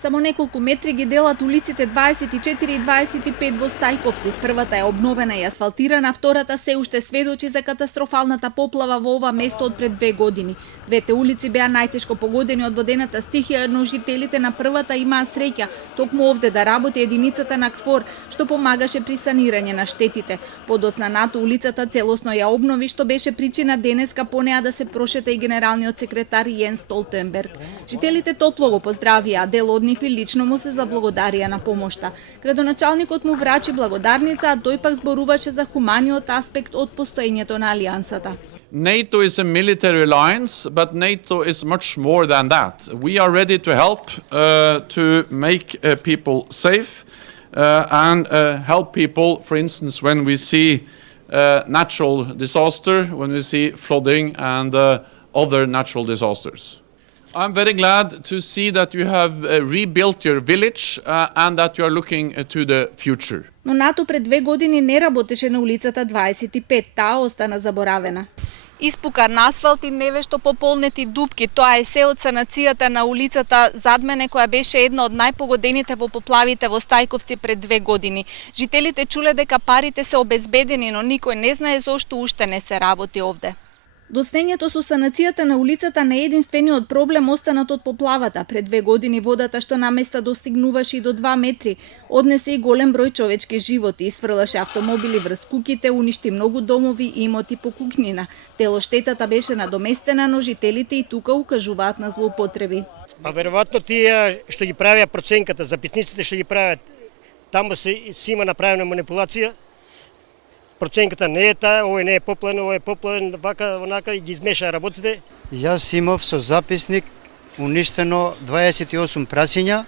Само неколку метри ги делат улиците 24 и 25 во Стајковци. Првата е обновена и асфалтирана, втората се уште сведочи за катастрофалната поплава во ова место од пред 2 години. Двете улици беа најтешко погодени од водената стихија, но жителите на првата имаа среќа токму овде да работи единицата на КФОР, што помагаше при санирање на штетите. Подоцна нато улицата целосно ја обнови, што беше причина денеска по неа да се прошета и генералниот секретар Јенс Столтенберг. Жителите топло го поздравија, дел од нив и лично му се заблагодарија на помошта. Градоначалникот му врачи благодарница, а тој пак зборуваше за хуманиот аспект од постоењето на алијансата. NATO is a military alliance, but NATO is much more than that. We are ready to help to make people safe and help people, for instance, when we see natural disaster, when we see flooding and other natural disasters. I'm very glad to see that you have rebuilt your village and that you are looking to the future. Но НАТО пред 2 години не работеше на улицата 25, таа остана заборавена. Испукан асфалт и невешто пополнети дупки, тоа е се од санацијата на улицата зад мене, која беше една од најпогодените во поплавите во Стајковци пред 2 години. Жителите чуле дека парите се обезбедени, но никој не знае зошто уште не се работи овде. Доснењето со санацијата на улицата не е единствениот проблем останат од поплавата. Пред 2 години водата што наместа достигнуваше и до 2 метри, однесе и голем број човечки животи, isfрлаше автомобили врз куќите, уништи многу домови и имоти по куќнина. Дело штетата беше надоместена, но жителите и тука укажуваат на злоупотреби. Веројатно тие што ги правеа проценката, записниците што ги прават, таму се има направена манипулација. Проценката не е таа, овој не е поплавен, овој е поплавен, вака, онака и ги измешаа работите. Јас имав со записник уништено 28 прасиња,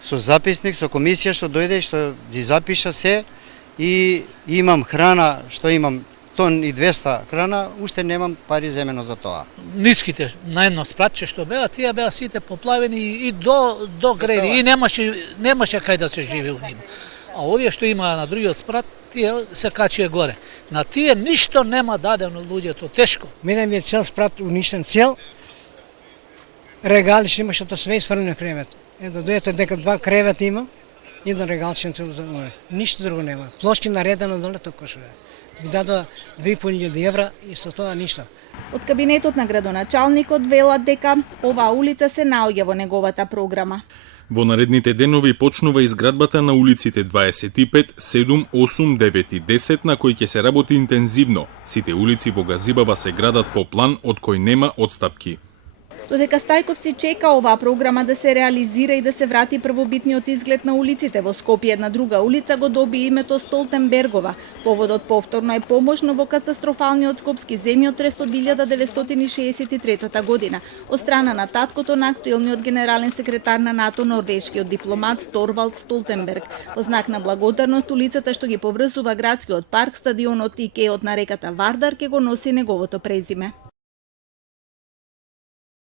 со записник, со комисија што дојде, што ги запиша се и имам храна, што имам тон и 200 храна, уште немам пари земено за тоа. Ниските на едно спратче што беа, тие беа сите поплавени и до греди, и немаше кај да се живе у нив. А овие што има на другиот спрат, тие се качија горе. На тие ништо нема дадено луѓето, тешко. Мене ми е цел спрат уништен, цел. Регали што имаше тоа све стварно кревет. Ето дојдете дека 2 кревета имам, едно регалче цел за овој. Ништо друго нема. Плошки наредено доле тока што е. Ми дадоа 2.500 евра и со тоа ништо. Од кабинетот на градоначалникот велат дека оваа улица се наоѓа во неговата програма. Во наредните денови почнува изградбата на улиците 25, 7, 8, 9 и 10 на кои ќе се работи интензивно. Сите улици во Газибава се градат по план од кој нема одстапки. Додека Стајковци чека оваа програма да се реализира и да се врати првобитниот изглед на улиците, во Скопје една друга улица го доби името Столтенбергова. Поводот повторно е помош, во катастрофалниот скопски земјотрес од 1963 година, од страна на таткото на актуелниот генерален секретар на НАТО, норвешкиот дипломат Торвалд Столтенберг. Во знак на благодарност, улицата што ги поврзува градскиот парк, стадионот и кеот на реката Вардар ќе го носи неговото презиме.